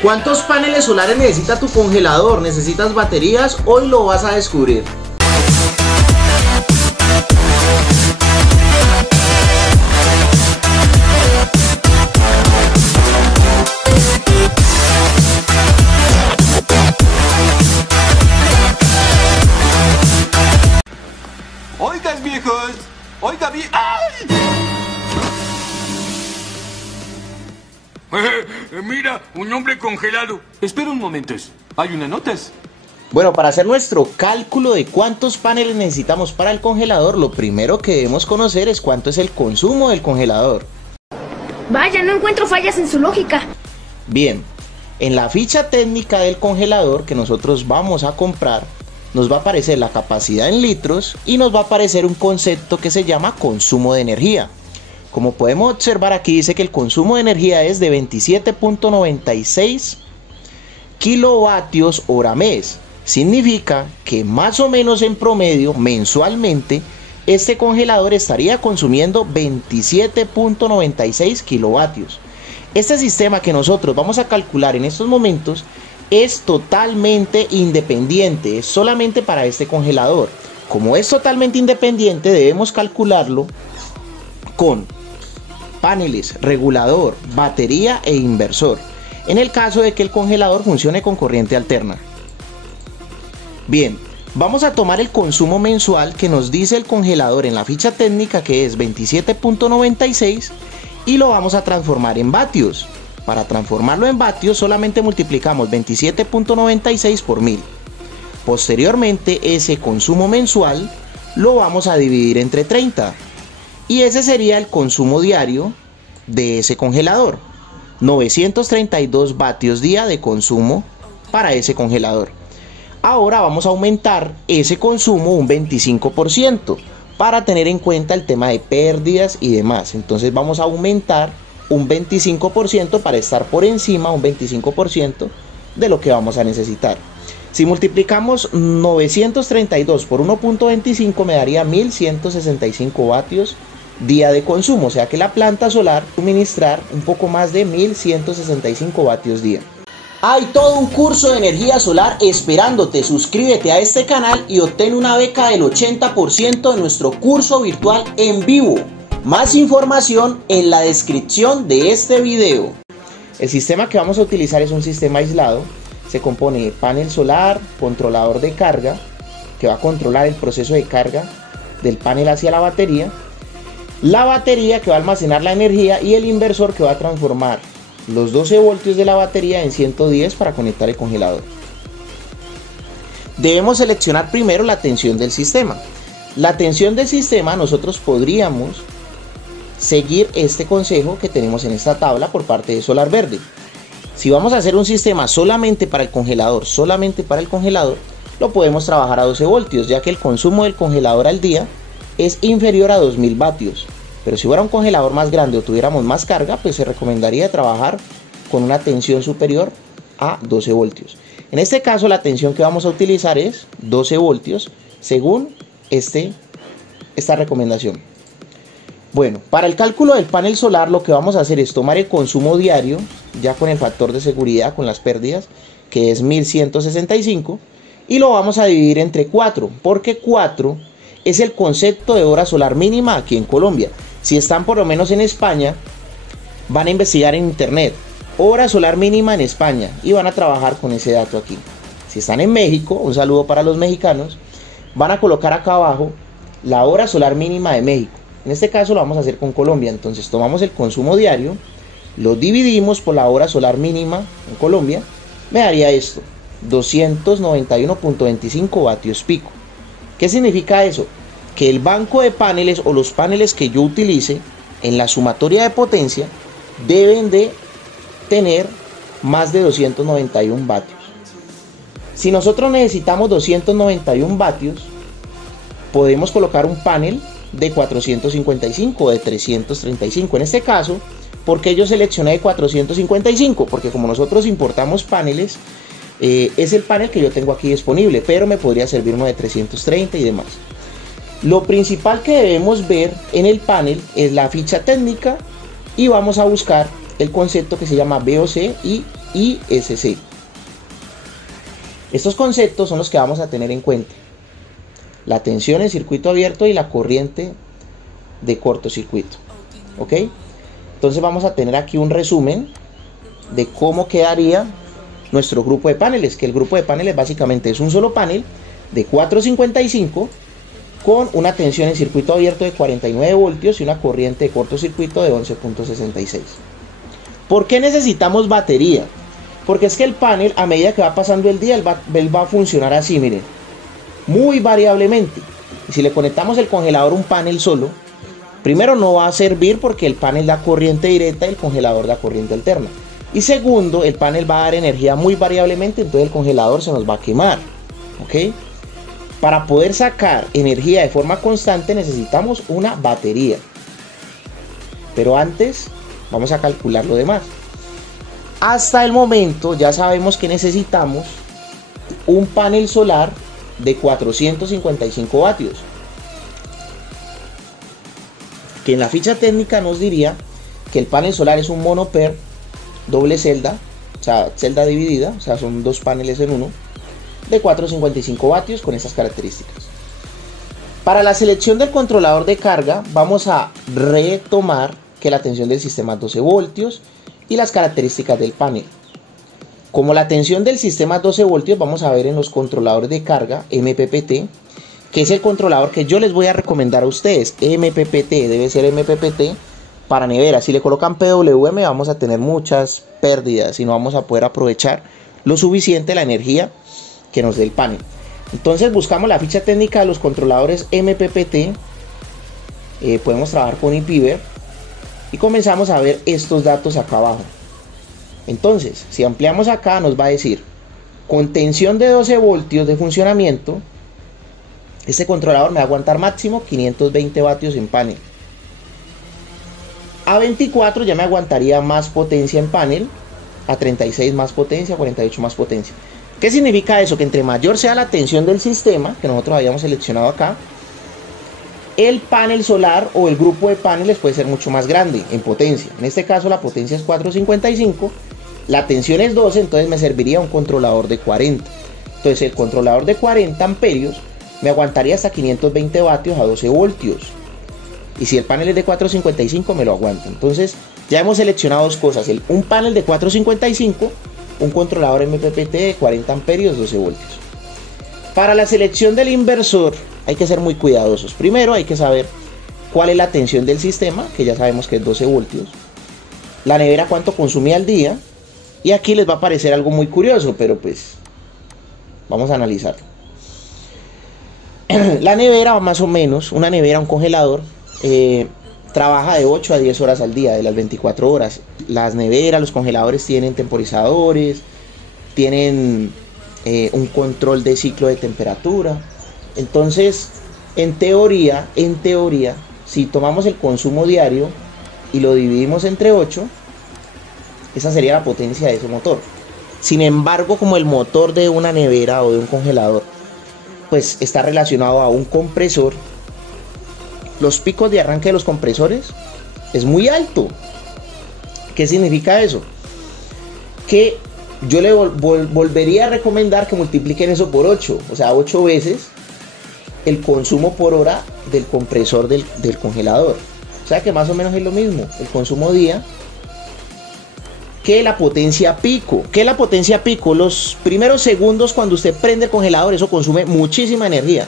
¿Cuántos paneles solares necesita tu congelador? ¿Necesitas baterías? Hoy lo vas a descubrir. Oigan, viejos, oiga bien. ¡Ay! Mira, un hombre congelado. Espera un momento, hay unas notas. Bueno, para hacer nuestro cálculo de cuántos paneles necesitamos para el congelador, lo primero que debemos conocer es cuánto es el consumo del congelador. Vaya, no encuentro fallas en su lógica. Bien, en la ficha técnica del congelador que nosotros vamos a comprar, nos va a aparecer la capacidad en litros y nos va a aparecer un concepto que se llama consumo de energía. Como podemos observar aquí dice que el consumo de energía es de 27.96 kilovatios hora mes. Significa que más o menos en promedio mensualmente este congelador estaría consumiendo 27.96 kilovatios. Este sistema que nosotros vamos a calcular en estos momentos es totalmente independiente, es solamente para este congelador. Como es totalmente independiente, debemos calcularlo con paneles, regulador, batería e inversor, en el caso de que el congelador funcione con corriente alterna. Bien, vamos a tomar el consumo mensual que nos dice el congelador en la ficha técnica, que es 27.96, y lo vamos a transformar en vatios. Para transformarlo en vatios solamente multiplicamos 27.96 por 1000. Posteriormente ese consumo mensual lo vamos a dividir entre 30. Y ese sería el consumo diario de ese congelador. 932 vatios día de consumo para ese congelador. Ahora vamos a aumentar ese consumo un 25% para tener en cuenta el tema de pérdidas y demás. Entonces vamos a aumentar un 25% para estar por encima, un 25% de lo que vamos a necesitar. Si multiplicamos 932 por 1.25 me daría 1165 vatios día de consumo, o sea que la planta solar suministrar un poco más de 1165 vatios día. Hay todo un curso de energía solar esperándote. Suscríbete a este canal y obtén una beca del 80% de nuestro curso virtual en vivo. Más información en la descripción de este video. El sistema que vamos a utilizar es un sistema aislado. Se compone de panel solar, controlador de carga, que va a controlar el proceso de carga del panel hacia la batería que va a almacenar la energía, y el inversor que va a transformar los 12 voltios de la batería en 110 para conectar el congelador. Debemos seleccionar primero la tensión del sistema. La tensión del sistema nosotros podríamos seguir este consejo que tenemos en esta tabla por parte de Solar Verde. Si vamos a hacer un sistema solamente para el congelador, lo podemos trabajar a 12 voltios, ya que el consumo del congelador al día es inferior a 2000 vatios. Pero si fuera un congelador más grande o tuviéramos más carga, pues se recomendaría trabajar con una tensión superior a 12 voltios. En este caso la tensión que vamos a utilizar es 12 voltios según esta recomendación. Bueno, para el cálculo del panel solar lo que vamos a hacer es tomar el consumo diario, ya con el factor de seguridad, con las pérdidas, que es 1165, y lo vamos a dividir entre 4, porque 4 es el concepto de hora solar mínima aquí en Colombia. Si están por lo menos en España, van a investigar en internet hora solar mínima en España y van a trabajar con ese dato aquí. Si están en México, un saludo para los mexicanos, van a colocar acá abajo la hora solar mínima de México. En este caso lo vamos a hacer con Colombia. Entonces tomamos el consumo diario, lo dividimos por la hora solar mínima en Colombia, me daría esto, 291.25 vatios pico. ¿Qué significa eso? Que el banco de paneles o los paneles que yo utilice en la sumatoria de potencia deben de tener más de 291 vatios. Si nosotros necesitamos 291 vatios, podemos colocar un panel de 455 o de 335. En este caso, ¿por qué yo seleccioné de 455? Porque como nosotros importamos paneles, es el panel que yo tengo aquí disponible, pero me podría servir uno de 330 y demás. Lo principal que debemos ver en el panel es la ficha técnica y vamos a buscar el concepto que se llama VOC y ISC. Estos conceptos son los que vamos a tener en cuenta: la tensión en circuito abierto y la corriente de cortocircuito. ¿Ok? Entonces vamos a tener aquí un resumen de cómo quedaría nuestro grupo de paneles, que el grupo de paneles básicamente es un solo panel de 455 con una tensión en circuito abierto de 49 voltios y una corriente de cortocircuito de 11.66. ¿Por qué necesitamos batería? Porque es que el panel, a medida que va pasando el día, él va a funcionar así, miren, muy variablemente. Y si le conectamos el congelador a un panel solo, primero no va a servir porque el panel da corriente directa y el congelador da corriente alterna. Y segundo, el panel va a dar energía muy variablemente, entonces el congelador se nos va a quemar. ¿Ok? Para poder sacar energía de forma constante necesitamos una batería. Pero antes vamos a calcular lo demás. Hasta el momento ya sabemos que necesitamos un panel solar de 455 vatios. Que en la ficha técnica nos diría que el panel solar es un monoper doble celda, o sea, celda dividida, o sea, son dos paneles en uno, de 455 vatios con esas características. Para la selección del controlador de carga vamos a retomar que la tensión del sistema es 12 voltios y las características del panel. Como la tensión del sistema es 12 voltios, vamos a ver en los controladores de carga MPPT, que es el controlador que yo les voy a recomendar a ustedes. MPPT, debe ser MPPT para nevera. Si le colocan PWM vamos a tener muchas pérdidas y no vamos a poder aprovechar lo suficiente la energía que nos dé el panel. Entonces buscamos la ficha técnica de los controladores MPPT, podemos trabajar con IPiber y comenzamos a ver estos datos acá abajo. Entonces si ampliamos acá nos va a decir, con tensión de 12 voltios de funcionamiento, este controlador me va a aguantar máximo 520 vatios en panel. A 24 ya me aguantaría más potencia en panel, a 36 más potencia, a 48 más potencia. ¿Qué significa eso? Que entre mayor sea la tensión del sistema, que nosotros habíamos seleccionado acá, el panel solar o el grupo de paneles puede ser mucho más grande en potencia. En este caso la potencia es 455, la tensión es 12, entonces me serviría un controlador de 40. Entonces el controlador de 40 amperios me aguantaría hasta 520 vatios a 12 voltios. Y si el panel es de 455 me lo aguanta. Entonces ya hemos seleccionado dos cosas, un panel de 455, un controlador MPPT de 40 amperios, 12 voltios. Para la selección del inversor hay que ser muy cuidadosos. Primero hay que saber cuál es la tensión del sistema, que ya sabemos que es 12 voltios. La nevera cuánto consume al día. Y aquí les va a parecer algo muy curioso, pero pues vamos a analizarlo. La nevera más o menos, una nevera, un congelador, trabaja de 8 a 10 horas al día, de las 24 horas. Las neveras, los congeladores tienen temporizadores, tienen un control de ciclo de temperatura. Entonces, en teoría, si tomamos el consumo diario y lo dividimos entre 8, esa sería la potencia de ese motor. Sin embargo, como el motor de una nevera o de un congelador pues está relacionado a un compresor, los picos de arranque de los compresores es muy alto. ¿Qué significa eso? Que yo le volvería a recomendar que multipliquen eso por 8, o sea 8 veces el consumo por hora del compresor del congelador. O sea que más o menos es lo mismo, el consumo día que la potencia pico. ¿Qué es la potencia pico? Los primeros segundos cuando usted prende el congelador, eso consume muchísima energía.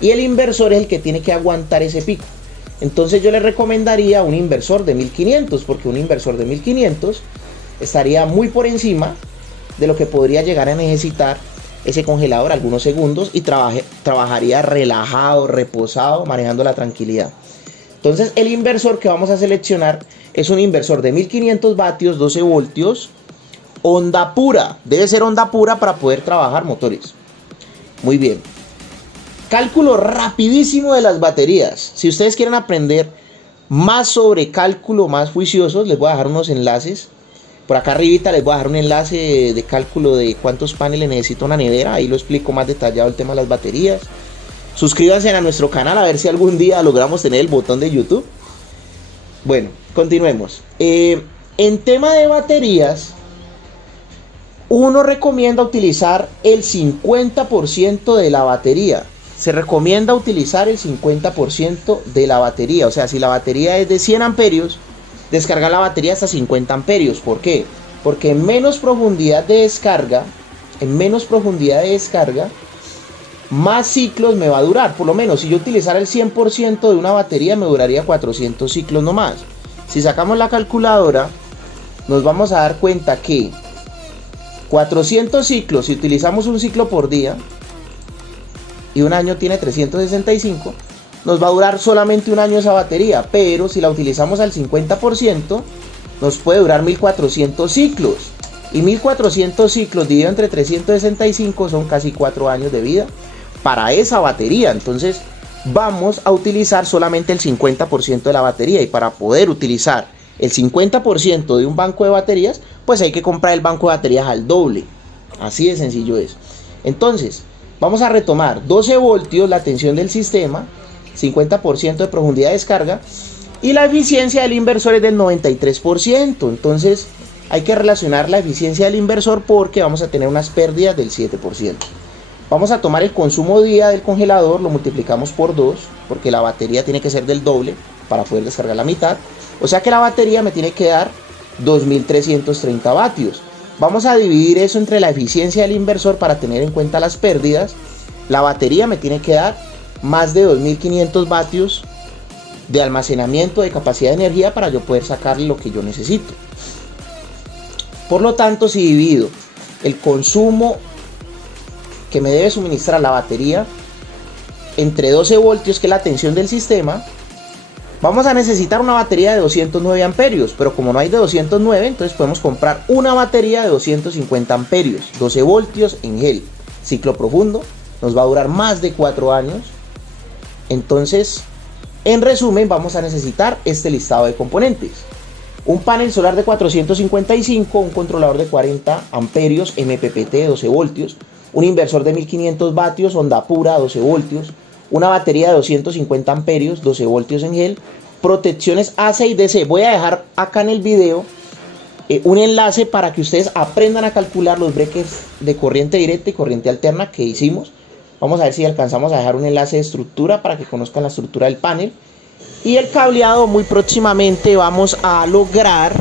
Y el inversor es el que tiene que aguantar ese pico. Entonces yo le recomendaría un inversor de 1500, porque un inversor de 1500 estaría muy por encima de lo que podría llegar a necesitar ese congelador algunos segundos y trabajaría relajado, reposado, manejando la tranquilidad. Entonces el inversor que vamos a seleccionar es un inversor de 1500 vatios, 12 voltios, onda pura. Debe ser onda pura para poder trabajar motores. Muy bien. Cálculo rapidísimo de las baterías. Si ustedes quieren aprender más sobre cálculo, más juiciosos, les voy a dejar unos enlaces. Por acá arribita les voy a dejar un enlace de cálculo de cuántos paneles necesita una nevera. Ahí lo explico más detallado el tema de las baterías. Suscríbanse a nuestro canal a ver si algún día logramos tener el botón de YouTube. Bueno, continuemos. En tema de baterías, uno recomienda utilizar el 50% de la batería. Se recomienda utilizar el 50% de la batería. O sea, si la batería es de 100 amperios, descargar la batería hasta 50 amperios. ¿Por qué? Porque en menos profundidad de descarga, más ciclos me va a durar. Por lo menos, si yo utilizara el 100% de una batería, me duraría 400 ciclos nomás. Si sacamos la calculadora, nos vamos a dar cuenta que 400 ciclos, si utilizamos un ciclo por día, y un año tiene 365, nos va a durar solamente un año esa batería. Pero si la utilizamos al 50%, nos puede durar 1400 ciclos. Y 1400 ciclos dividido entre 365 son casi 4 años de vida para esa batería. Entonces vamos a utilizar solamente el 50% de la batería. Y para poder utilizar el 50% de un banco de baterías, pues hay que comprar el banco de baterías al doble. Así de sencillo es. Entonces vamos a retomar: 12 voltios la tensión del sistema, 50% de profundidad de descarga, y la eficiencia del inversor es del 93%. Entonces hay que relacionar la eficiencia del inversor porque vamos a tener unas pérdidas del 7%. Vamos a tomar el consumo día del congelador, lo multiplicamos por 2, porque la batería tiene que ser del doble para poder descargar la mitad. O sea que la batería me tiene que dar 2330 vatios. Vamos a dividir eso entre la eficiencia del inversor para tener en cuenta las pérdidas. La batería me tiene que dar más de 2500 vatios de almacenamiento de capacidad de energía para yo poder sacarle lo que yo necesito. Por lo tanto, si divido el consumo que me debe suministrar la batería entre 12 voltios, que es la tensión del sistema, vamos a necesitar una batería de 209 amperios, pero como no hay de 209, entonces podemos comprar una batería de 250 amperios, 12 voltios en gel, ciclo profundo, nos va a durar más de 4 años. Entonces, en resumen, vamos a necesitar este listado de componentes: un panel solar de 455, un controlador de 40 amperios MPPT de 12 voltios, un inversor de 1500 vatios, onda pura 12 voltios, una batería de 250 amperios, 12 voltios en gel, protecciones AC y DC. Voy a dejar acá en el video un enlace para que ustedes aprendan a calcular los breakers de corriente directa y corriente alterna que hicimos. Vamos a ver si alcanzamos a dejar un enlace de estructura para que conozcan la estructura del panel. Y el cableado, muy próximamente vamos a lograr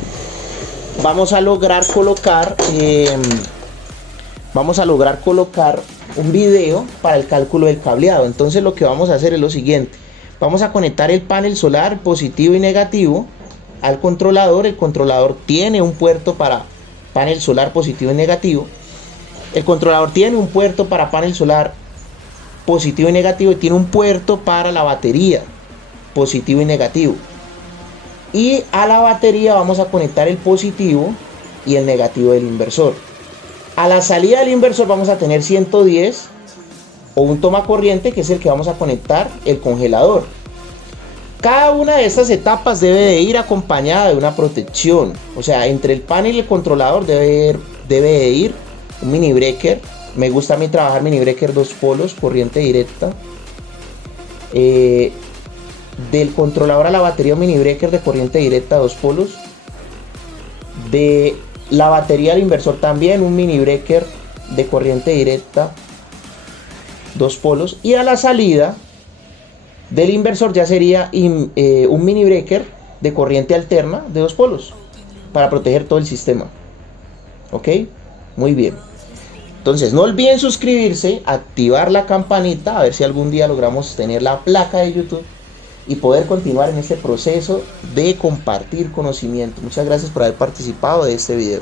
colocar un video para el cálculo del cableado. Entonces lo que vamos a hacer es lo siguiente: vamos a conectar el panel solar positivo y negativo al controlador. El controlador tiene un puerto para panel solar positivo y negativo. El controlador tiene un puerto para panel solar positivo y negativo y tiene un puerto para la batería positivo y negativo. Y a la batería vamos a conectar el positivo y el negativo del inversor. A la salida del inversor vamos a tener 110 o un toma corriente, que es el que vamos a conectar el congelador. Cada una de estas etapas debe de ir acompañada de una protección. O sea, entre el panel y el controlador debe de ir un mini breaker. Me gusta a mí trabajar mini breaker 2 polos, corriente directa. Del controlador a la batería, un mini breaker de corriente directa 2 polos. De la batería al inversor también un mini breaker de corriente directa 2 polos. Y a la salida del inversor ya sería un mini breaker de corriente alterna de 2 polos para proteger todo el sistema. Ok, muy bien. Entonces no olviden suscribirse, activar la campanita, a ver si algún día logramos tener la placa de YouTube y poder continuar en este proceso de compartir conocimiento. Muchas gracias por haber participado de este video.